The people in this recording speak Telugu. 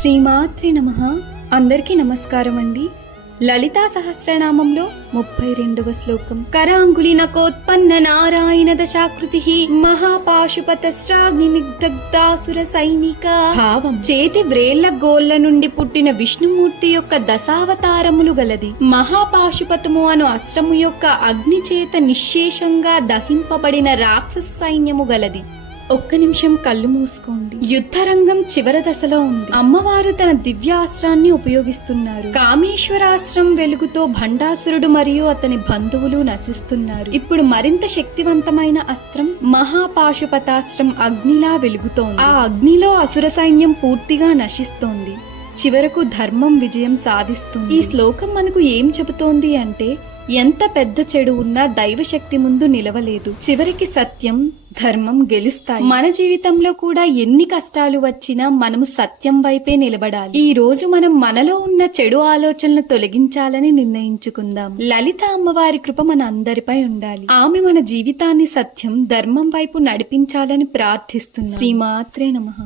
శ్రీమాత్రి నమః. అందరికీ నమస్కారం అండి. లలితా సహస్రనామంలో 32వ శ్లోకం. కరాంగులినకోత్పన్న నారాయణ దశాకృతి మహాపాశుపతస్రాగ్ని నిగ్ధగ్ధాసుర సైనిక. భావం: చేతి వ్రేళ్ల గోళ్ల నుండి పుట్టిన విష్ణుమూర్తి యొక్క దశావతారములు గలది. మహాపాశుపతము అను అస్త్రము యొక్క అగ్ని చేత నిశ్శేషంగా దహింపబడిన రాక్షస సైన్యము గలది. ఒక్క నిమిషం కళ్ళు మూసుకోండి. యుద్ధరంగం చివరి దశలో ఉంది. అమ్మవారు తన దివ్యాస్త్రాన్ని ఉపయోగిస్తున్నారు. కామేశ్వరాస్త్రం వెలుగుతో భండాసురుడు మరియు అతని బంధువులు నశిస్తున్నారు. ఇప్పుడు మరింత శక్తివంతమైన అస్త్రం మహాపాశుపతాస్త్రం అగ్నిలా వెలుగుతోంది. ఆ అగ్నిలో అసుర సైన్యం పూర్తిగా నశిస్తోంది. చివరకు ధర్మం విజయం సాధిస్తుంది. ఈ శ్లోకం మనకు ఏం చెబుతోంది అంటే, ఎంత పెద్ద చెడు ఉన్నా దైవశక్తి ముందు నిలవలేదు. చివరికి సత్యం, ధర్మం గెలుస్తాయి. మన జీవితంలో కూడా ఎన్ని కష్టాలు వచ్చినా మనము సత్యం వైపే నిలబడాలి. ఈ రోజు మనం మనలో ఉన్న చెడు ఆలోచనలు తొలగించాలని నిర్ణయించుకుందాం. లలిత అమ్మవారి కృప మన అందరిపై ఉండాలి. ఆమె మన జీవితాన్ని సత్యం, ధర్మం వైపు నడిపించాలని ప్రార్థిస్తున్నాం. శ్రీమాత్రే నమః.